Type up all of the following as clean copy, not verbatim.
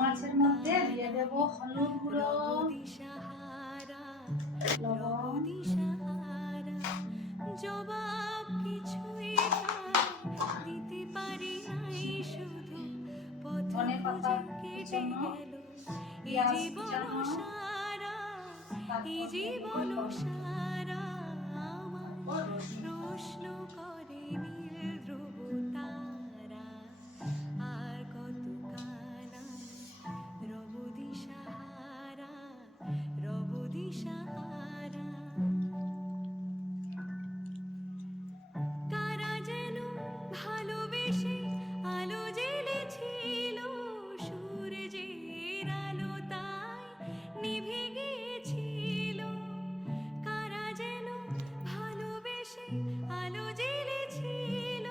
মাছের মধ্যে দিয়ে দেব হলুদ গুঁড়ো, লবণ, জবাব কিছুই দিতে পারি নাই, শুধু পথ ধনেপাতা খুঁজে কেটে কুচানো, গেল এই পেঁয়াজ জীবন কুচানো, সারা, এই তারপর দিয়ে দেব জীবন টমেটো, সারা আমার তারপর রসুন। প্রশ্ন করে নীল ধ্রুব তারা, আর কত কাল রব দিশাহারা, রব দিশাহারা। কারা যেন ভালোবেসে আলো জ্বেলেছিল, সূর্যের আলো তাই নিভে গিয়েছিল। কারা যেন ভালোবেসে আলো জ্বেলেছিল,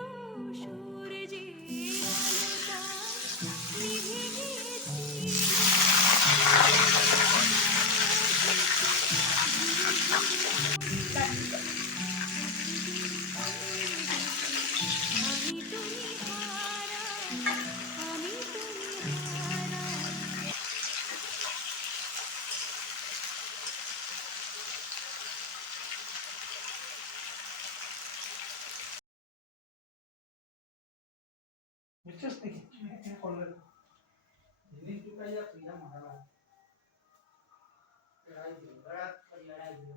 সূর্যের আলো তাই নিভে গিয়েছিল। আমি তুমি হারা, আমি তুমি হারা। বুঝছিস নাকি করলে জিনিস ঢুকাইয়া তুই মারা লড়াই দিল